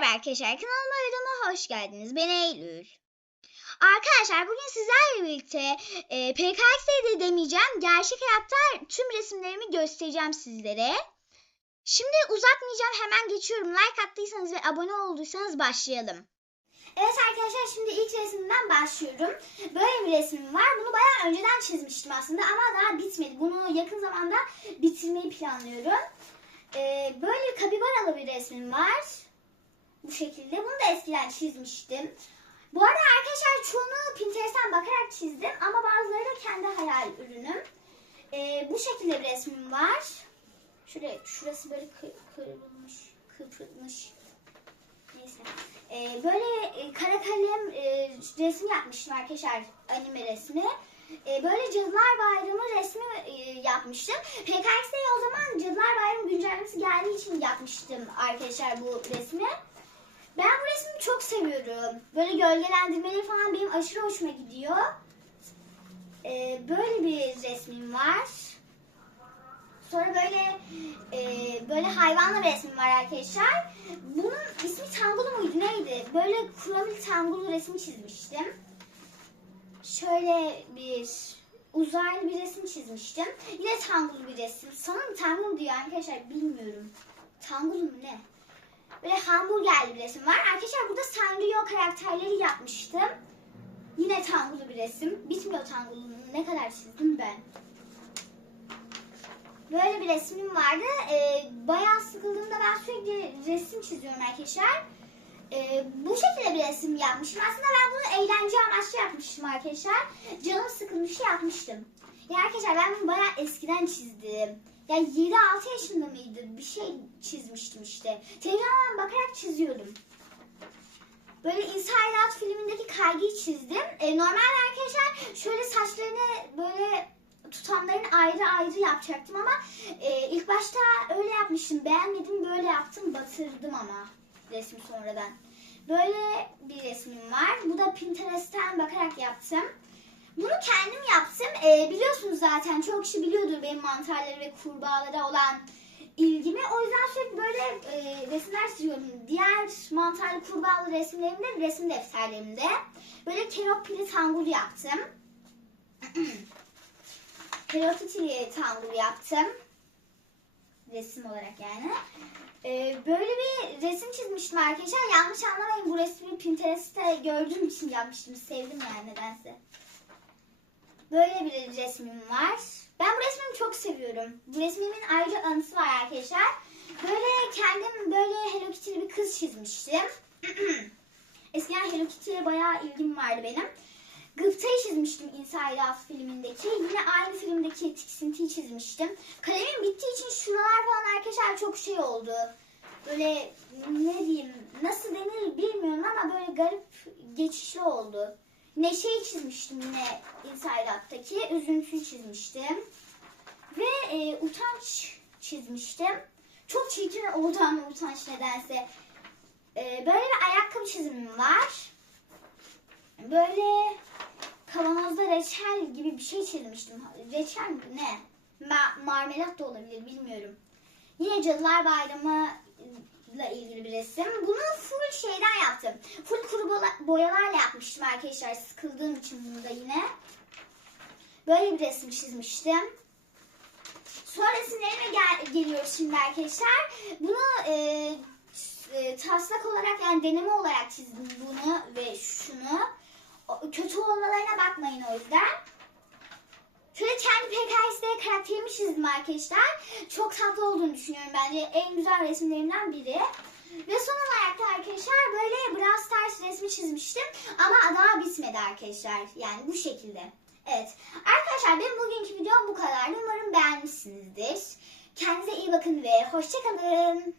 Merhaba arkadaşlar kanalıma videoma hoş geldiniz. Ben Eylül. Arkadaşlar bugün sizlerle birlikte e, PKX'de demeyeceğim. Gerçek hayatta tüm resimlerimi göstereceğim sizlere. Şimdi uzatmayacağım hemen geçiyorum. Like attıysanız ve abone olduysanız başlayalım. Evet arkadaşlar şimdi ilk resimden başlıyorum. Böyle bir resmim var. Bunu bayağı önceden çizmiştim aslında ama daha bitmedi. Bunu yakın zamanda bitirmeyi planlıyorum. Ee, böyle kapibaralı bir resmim var. Bu şekilde. Bunu da eskiden çizmiştim. Bu arada arkadaşlar çoğunu Pinterest'ten bakarak çizdim ama bazıları da kendi hayal ürünüm. Ee, bu şekilde bir resmim var. Şuraya, şurası böyle kı- kırılmış, kıpırmış. Neyse. Ee, böyle e, kara kalem e, resim yapmıştım arkadaşlar. Anime resmi. Ee, böyle Cadılar Bayramı resmi e, yapmıştım. PKX'de o zaman Cadılar Bayramı güncellemesi geldiği için yapmıştım arkadaşlar bu resmi. Ben bu resmi çok seviyorum. Böyle gölgelendirmeleri falan benim aşırı hoşuma gidiyor. Ee, böyle bir resmim var. Sonra böyle e, böyle hayvanla resmim var arkadaşlar. Bunun ismi Tangulu muydu neydi? Böyle kuramil Tangulu resmi çizmiştim. Şöyle bir uzaylı bir resim çizmiştim. Yine Tangulu bir resim. Sanırım Tangulu diyor arkadaşlar bilmiyorum. Tangulu mu ne? Böyle hamburgerli bir resim var. Arkadaşlar burada Sanrio karakterleri yapmıştım. Yine Tangulu bir resim. Bitmiyor Tangulu'nun. Ne kadar çizdim ben. Böyle bir resmim vardı. Ee, bayağı sıkıldığımda ben sürekli resim çiziyorum arkadaşlar. Ee, bu şekilde bir resim yapmışım. Aslında ben bunu eğlence amaçlı yapmıştım arkadaşlar. Canım sıkılmıştı yapmıştım. Ya arkadaşlar ben bunu bayağı eskiden çizdim. Ya 7-6 yaşında mıydı? Bir şey çizmiştim işte. Telegram'dan bakarak çiziyordum. Böyle Inside Out filmindeki kaygıyı çizdim. Ee, normalde arkadaşlar şöyle saçlarını böyle tutamlarını ayrı ayrı yapacaktım ama e, ilk başta öyle yapmıştım. Beğenmedim böyle yaptım batırdım ama resmi sonradan. Böyle bir resmim var. Bu da Pinterest'ten bakarak yaptım. Bunu kendim yaptım. Ee, biliyorsunuz zaten çok kişi biliyordur benim mantarlara ve kurbağalara olan ilgimi. O yüzden sürekli böyle e, resimler çiziyorum. Diğer mantarlı kurbağalı resimlerimde resim defterlerimde. Böyle keropili tangul yaptım. Keropili tangul yaptım. Resim olarak yani. Ee, böyle bir resim çizmiştim arkadaşlar. Yanlış anlamayın bu resmi Pinterest'te gördüğüm için yapmıştım. Sevdim yani nedense. Böyle bir resmim var. Ben bu resmimi çok seviyorum. Bu resmimin ayrıca anısı var arkadaşlar. Böyle kendim böyle Hello Kitty'li bir kız çizmiştim. Eskiden Hello Kitty'ye bayağı ilgim vardı benim. Gıpta'yı çizmiştim Inside Out filmindeki. Yine aynı filmdeki tiksintiyi çizmiştim. Kalemim bittiği için şuralar falan arkadaşlar çok şey oldu. Böyle ne diyeyim nasıl denir bilmiyorum ama böyle garip geçişli oldu. Neşeyi çizmiştim yine Inside Out'taki. Üzüntüyü çizmiştim. Ve e, utanç çizmiştim. Çok çirkin oldu utanç nedense. E, böyle bir ayakkabı çizimim var. Böyle kavanozda reçel gibi bir şey çizmiştim. Reçel mi? Ne? Ma- marmelat da olabilir bilmiyorum. Yine Cadılar Bayramı ile ilgili bir resim. Bunu full şeyden yaptım. Full boyalarla yapmıştım arkadaşlar. Sıkıldığım için bunu da yine. Böyle bir resim çizmiştim. Sonra resimlerime gel- geliyoruz şimdi arkadaşlar. Bunu e, e, taslak olarak yani deneme olarak çizdim bunu ve şunu. O- kötü olmalarına bakmayın o yüzden. Şöyle kendi PKX'de karakterimi çizdim arkadaşlar. Çok tatlı olduğunu düşünüyorum bence. En güzel resimlerimden biri. Ve son olarak da arkadaşlar böyle Brawl Stars resmi çizmiştim. Ama daha bitmedi arkadaşlar. Yani bu şekilde. Evet. Arkadaşlar benim bugünkü videom bu kadar. Umarım beğenmişsinizdir. Kendinize iyi bakın ve hoşçakalın.